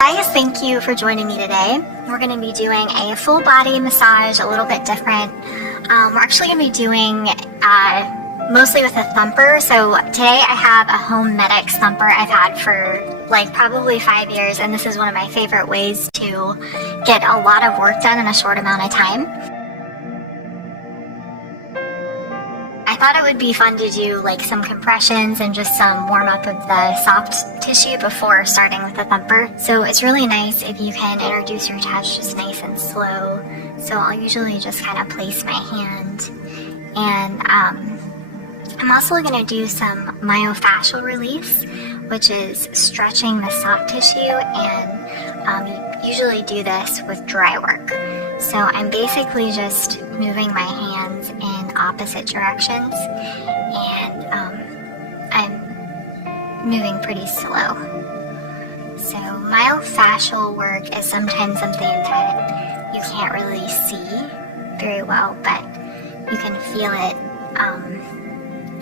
Guys, thank you for joining me today. We're going to be doing a full body massage, a little bit different. We're actually going to be doing mostly with a Thumper. So today I have a home medics Thumper I've had for like probably 5 years, and this is one of my favorite ways to get a lot of work done in a short amount of time. I thought it would be fun to do like some compressions and just some warm up of the soft tissue before starting with the Thumper. So it's really nice if you can introduce your touch just nice and slow. So I'll usually just kind of place my hand, and I'm also going to do some myofascial release, which is stretching the soft tissue, and you usually do this with dry work. So I'm basically just moving my hands in opposite directions, and I'm moving pretty slow. So myofascial work is sometimes something that you can't really see very well, but you can feel it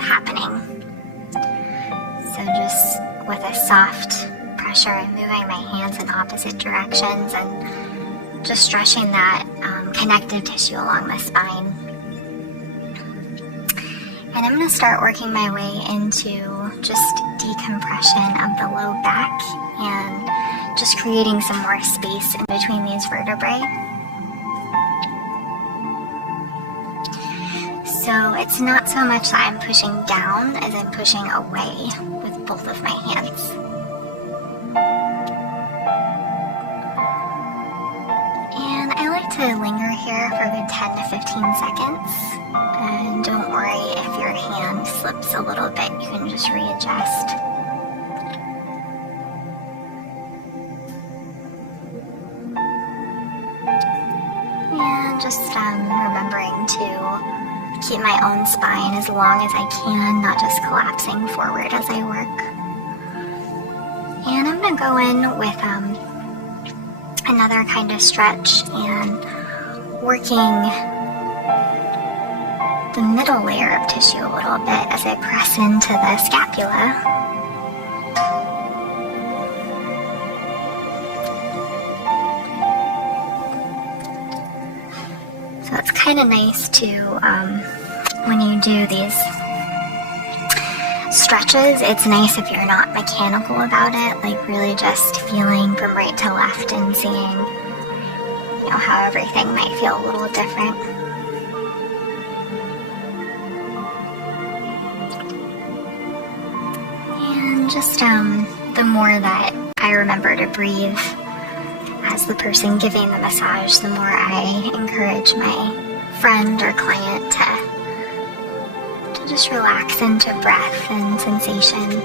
happening. So just with a soft pressure, I'm moving my hands in opposite directions and just stretching that connective tissue along the spine. And I'm going to start working my way into just decompression of the low back and just creating some more space in between these vertebrae. So it's not so much that I'm pushing down as I'm pushing away with both of my hands. And I like to linger here for a good 10 to 15 seconds. And don't worry if your hand slips a little bit, you can just readjust. And just remembering to keep my own spine as long as I can, not just collapsing forward as I work. And I'm going to go in with another kind of stretch and working the middle layer of tissue a little bit as I press into the scapula. So it's kind of nice to, when you do these stretches, it's nice if you're not mechanical about it, like really just feeling from right to left and seeing, you know, how everything might feel a little different. And just the more that I remember to breathe as the person giving the massage, the more I encourage my friend or client to just relax into breath and sensation.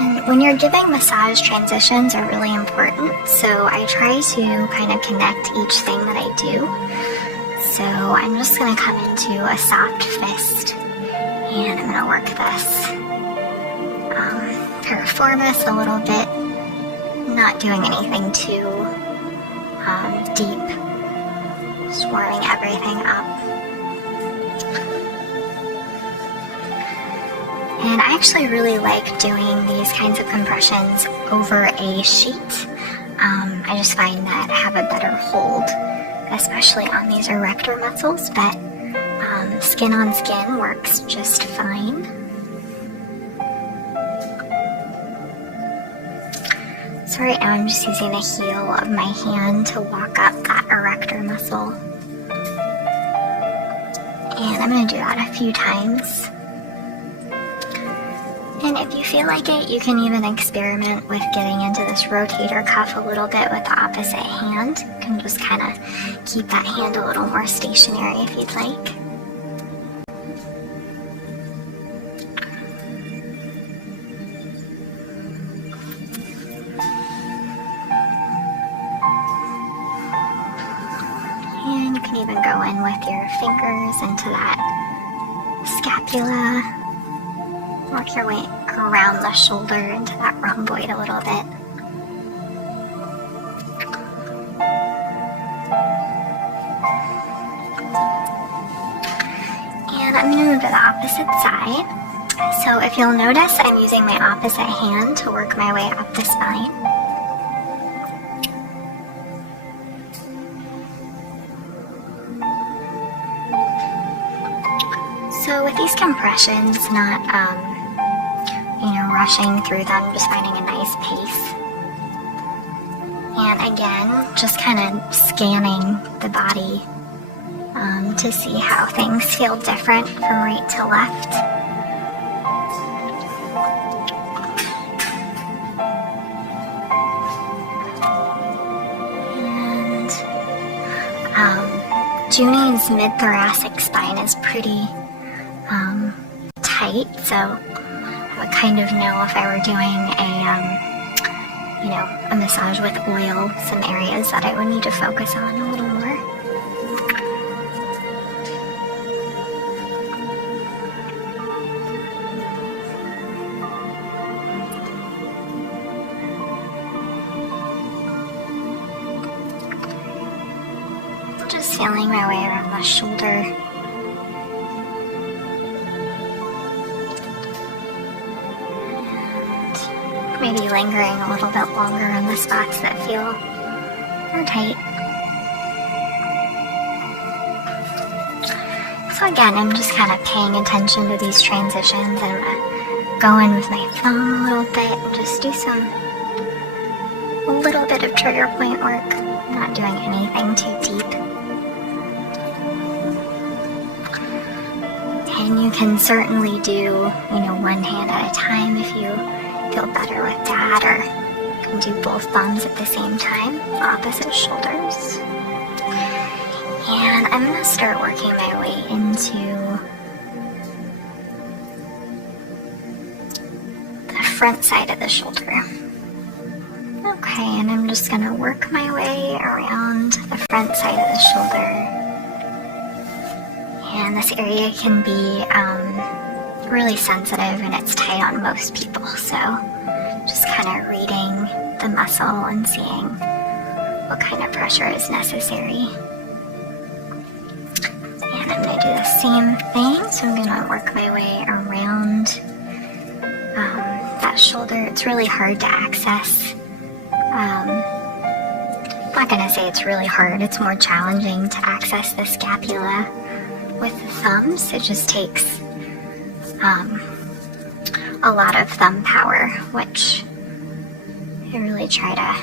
And when you're giving massage, transitions are really important, so I try to kind of connect each thing that I do. So I'm just going to come into a soft fist, and I'm going to work this piriformis a little bit, not doing anything too deep, just warming everything up. And I actually really like doing these kinds of compressions over a sheet. I just find that I have a better hold, especially on these erector muscles, but skin on skin works just fine. So right now I'm just using the heel of my hand to walk up that erector muscle. And I'm going to do that a few times. And if you feel like it, you can even experiment with getting into this rotator cuff a little bit with the opposite hand. You can just kind of keep that hand a little more stationary if you'd like. And you can even go in with your fingers into that scapula. Work your way around the shoulder into that rhomboid a little bit. And I'm going to move to the opposite side. So if you'll notice, I'm using my opposite hand to work my way up the spine. So with these compressions, not, rushing through them, just finding a nice pace. And again, just kind of scanning the body to see how things feel different from right to left. And Junie's mid-thoracic spine is pretty tight, so I would kind of know if I were doing a massage with oil, some areas that I would need to focus on a little more. Just feeling my way around the shoulder. Maybe lingering a little bit longer on the spots that feel more tight. So again, I'm just kind of paying attention to these transitions. I'm gonna go in with my thumb a little bit and just do a little bit of trigger point work. Not doing anything too deep. And you can certainly do, one hand at a time if you feel better with that, or you can do both thumbs at the same time, opposite shoulders. And I'm going to start working my way into the front side of the shoulder. Okay, and I'm just going to work my way around the front side of the shoulder. And this area can be really sensitive and it's tight on most people, so just kind of reading the muscle and seeing what kind of pressure is necessary. And I'm going to do the same thing, so I'm going to work my way around that shoulder. It's really hard to access. I'm not going to say it's really hard, it's more challenging to access the scapula with the thumbs. It just takes a lot of thumb power, which I really try to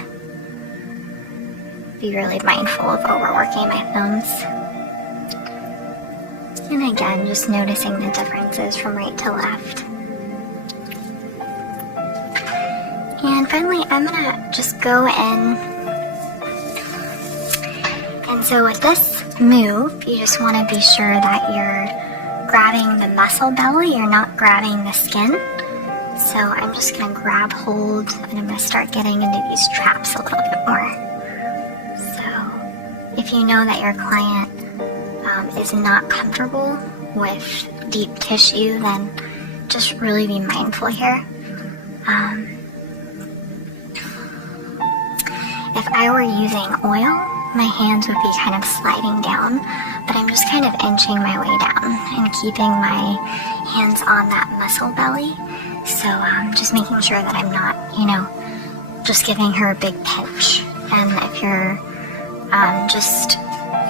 be really mindful of overworking my thumbs. And again, just noticing the differences from right to left. And finally, I'm gonna just go in. And so with this move, you just want to be sure that you're grabbing the muscle belly, you're not grabbing the skin. So I'm just going to grab hold and I'm going to start getting into these traps a little bit more. So if you know that your client is not comfortable with deep tissue, then just really be mindful here. If I were using oil, my hands would be kind of sliding down, but I'm just kind of inching my way down and keeping my hands on that muscle belly. So just making sure that I'm not, just giving her a big pinch. And if you're just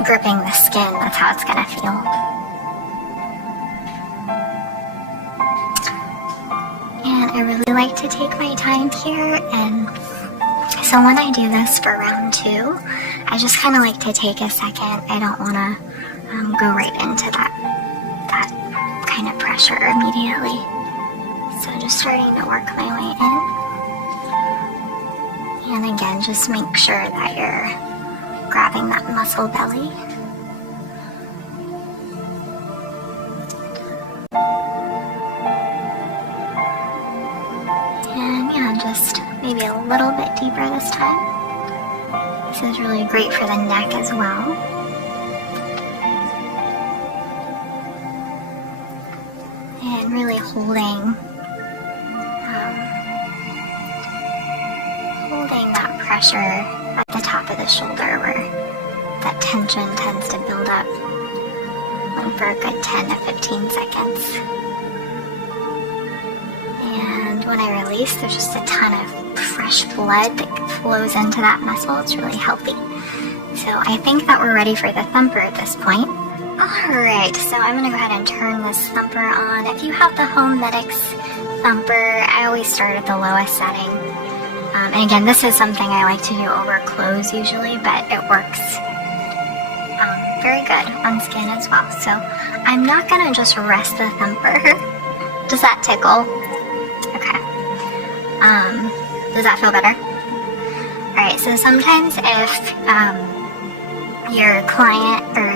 gripping the skin, that's how it's going to feel. And I really like to take my time here, and so when I do this for round 2, I just kind of like to take a second. I don't want to go right into that kind of pressure immediately. So just starting to work my way in. And again, just make sure that you're grabbing that muscle belly. And yeah, just maybe a little bit deeper this time. This is really great for the neck as well. And really holding that pressure at the top of the shoulder where that tension tends to build up for a good 10 to 15 seconds. when I release, there's just a ton of fresh blood that flows into that muscle. It's really healthy. So I think that we're ready for the Thumper at this point. Alright, so I'm going to go ahead and turn this Thumper on. If you have the Home Medics Thumper, I always start at the lowest setting. And again, this is something I like to do over clothes usually, but it works very good on skin as well. So I'm not going to just rest the Thumper. Does that tickle? Okay. Does that feel better? Alright, so sometimes if your client or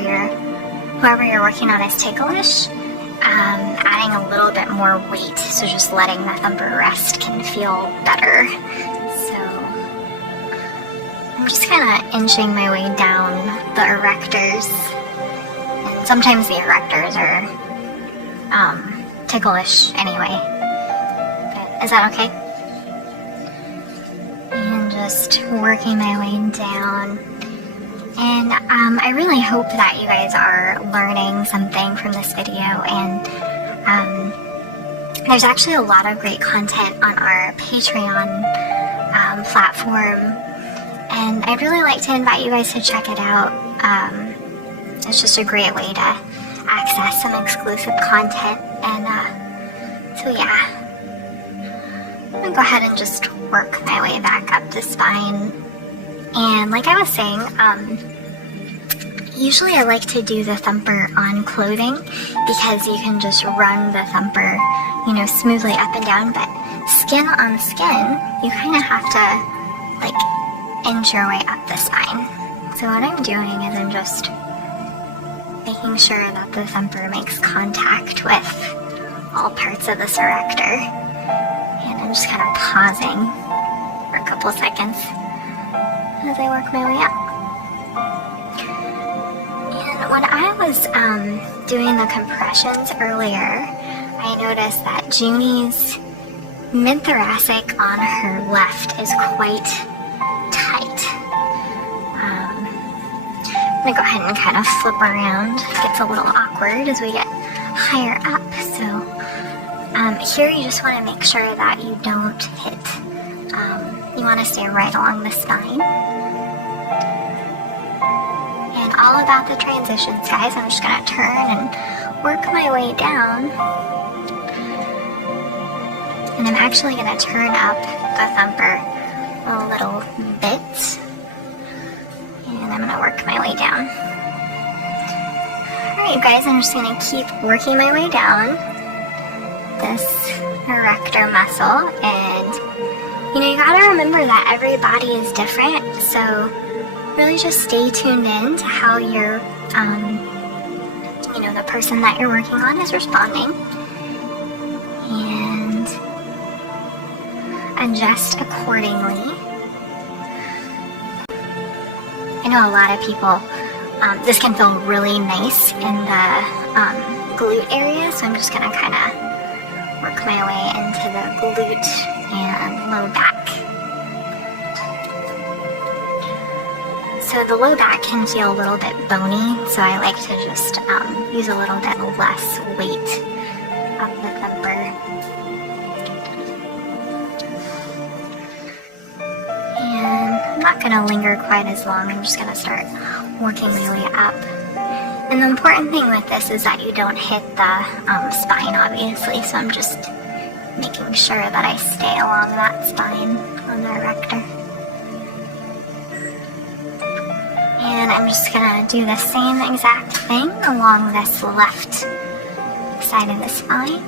whoever you're working on is ticklish, adding a little bit more weight, so just letting the Thumper rest can feel better. So I'm just kind of inching my way down the erectors, and sometimes the erectors are ticklish anyway. But is that okay? And just working my way down. And I really hope that you guys are learning something from this video, and there's actually a lot of great content on our Patreon platform, and I'd really like to invite you guys to check it out. It's just a great way to access some exclusive content, and so yeah, I'm gonna go ahead and just work my way back up the spine. And like I was saying, usually I like to do the Thumper on clothing because you can just run the Thumper, you know, smoothly up and down, but skin on skin, you kind of have to, like, inch your way up the spine. So what I'm doing is I'm just making sure that the Thumper makes contact with all parts of this erector. And I'm just kind of pausing for a couple seconds as I work my way up. And when I was doing the compressions earlier, I noticed that Junie's mid-thoracic on her left is quite tight. I'm gonna go ahead and kind of flip around. It gets a little awkward as we get higher up. So here you just want to make sure that you don't hit. You want to stay right along the spine. And all about the transitions, guys. I'm just going to turn and work my way down. And I'm actually going to turn up the Thumper a little bit. And I'm going to work my way down. Alright, guys, I'm just going to keep working my way down this erector muscle, and you know, you gotta remember that every body is different, so really just stay tuned in to how your, you know, the person that you're working on is responding, and adjust accordingly. I know a lot of people, this can feel really nice in the glute area, so I'm just gonna kind of work my way into the glute and low back. So the low back can feel a little bit bony, so I like to just use a little bit less weight of the Thumper. And I'm not going to linger quite as long, I'm just going to start working my way up. And the important thing with this is that you don't hit the spine, obviously, so I'm just making sure that I stay along that spine on the erector. And I'm just going to do the same exact thing along this left side of the spine.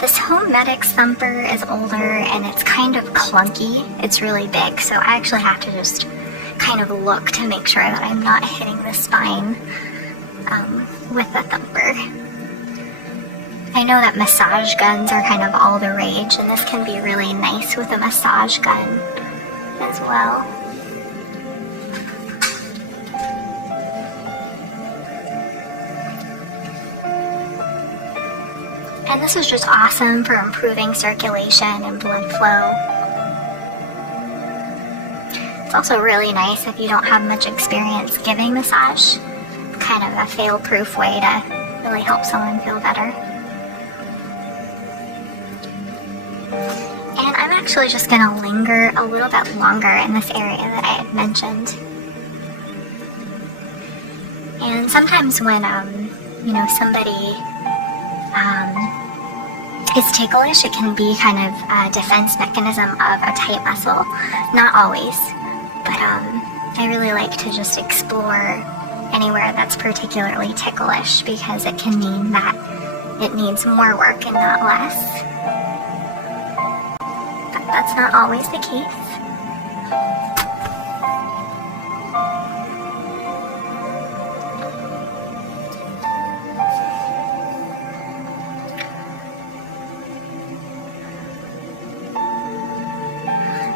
This Home Medics Thumper is older and it's kind of clunky. It's really big, so I actually have to just kind of look to make sure that I'm not hitting the spine with the Thumper. I know that massage guns are kind of all the rage, and this can be really nice with a massage gun as well. And this is just awesome for improving circulation and blood flow. It's also really nice if you don't have much experience giving massage. Kind of a fail-proof way to really help someone feel better. And I'm actually just going to linger a little bit longer in this area that I had mentioned. And sometimes when, somebody is ticklish, it can be kind of a defense mechanism of a tight muscle. Not always, but I really like to just explore anywhere that's particularly ticklish because it can mean that it needs more work and not less. But that's not always the case.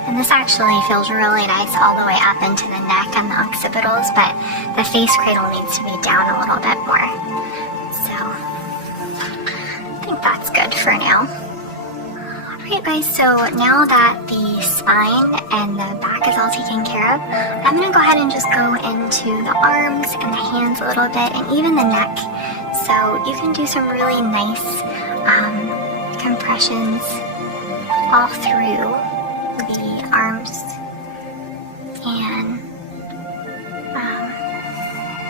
And this actually feels really nice all the way up into the neck and the occipitals, but the face cradle needs to be down a little bit more. So I think that's good for now. Alright guys, so now that the spine and the back is all taken care of, I'm going to go ahead and just go into the arms and the hands a little bit and even the neck. So you can do some really nice compressions all through the arms and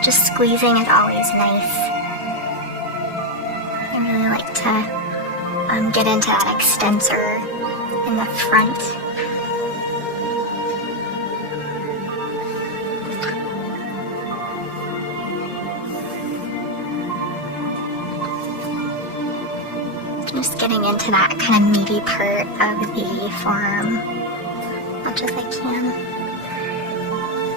just squeezing is always nice. I really like to get into that extensor in the front. Just getting into that kind of meaty part of the forearm much as I can.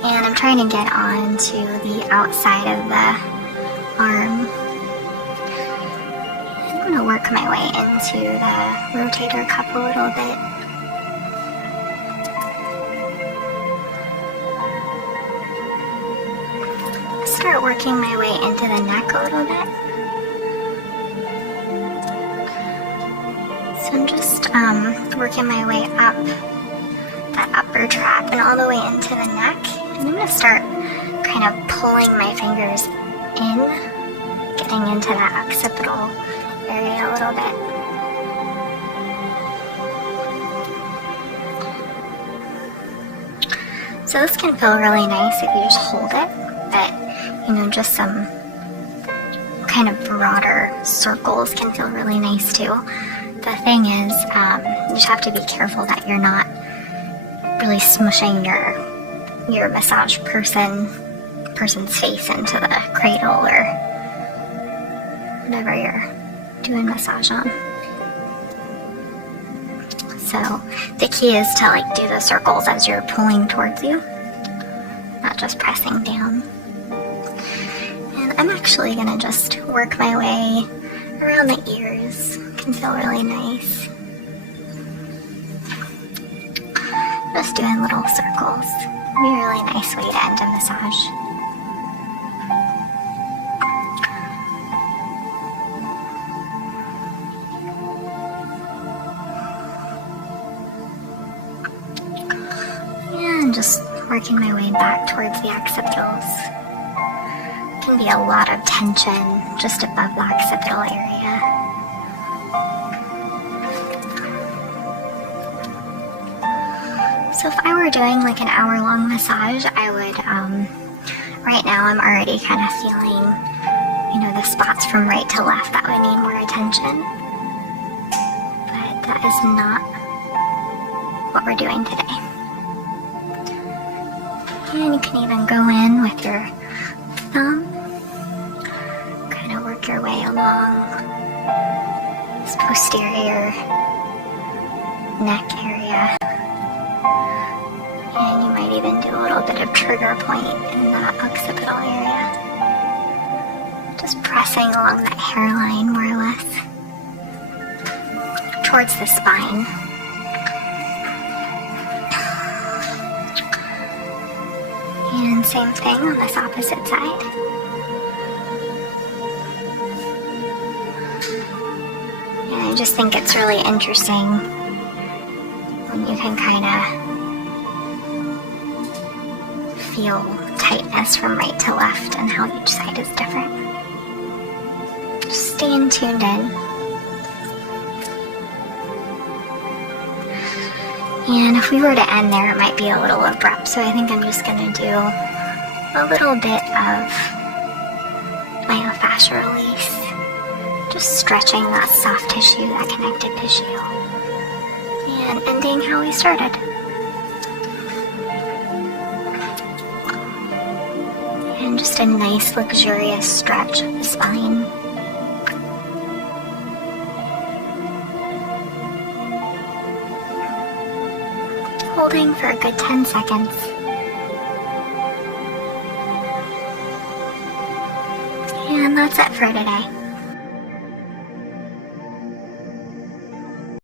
And I'm trying to get on to the outside of the arm. I'm going to work my way into the rotator cuff a little bit. Start working my way into the neck a little bit. So I'm just working my way up that upper trap and all the way into the neck. And I'm going to start kind of pulling my fingers in, getting into that occipital area a little bit. So this can feel really nice if you just hold it, but just some kind of broader circles can feel really nice too. The thing is, you just have to be careful that you're not really smushing your massage person's face into the cradle or whatever you're doing massage on. So the key is to do the circles as you're pulling towards you, not just pressing down. And I'm actually gonna just work my way around the ears. Can feel really nice. Just doing little circles. Be a really nice way to end a massage. And just working my way back towards the occipitals. Can be a lot of tension just above the occipital area. So if I were doing an hour-long massage, I would, right now I'm already kind of feeling, the spots from right to left that would need more attention. But that is not what we're doing today. And you can even go in with your thumb, kind of work your way along this posterior neck area. And you might even do a little bit of trigger point in that occipital area. Just pressing along that hairline more or less towards the spine. And same thing on this opposite side. And I just think it's really interesting when you can kind of feel tightness from right to left and how each side is different. staying tuned in. And if we were to end there, it might be a little abrupt, so I think I'm just going to do a little bit of myofascial release. Just stretching that soft tissue, that connective tissue. And ending how we started. And just a nice, luxurious stretch of the spine. Holding for a good 10 seconds. And that's it for today.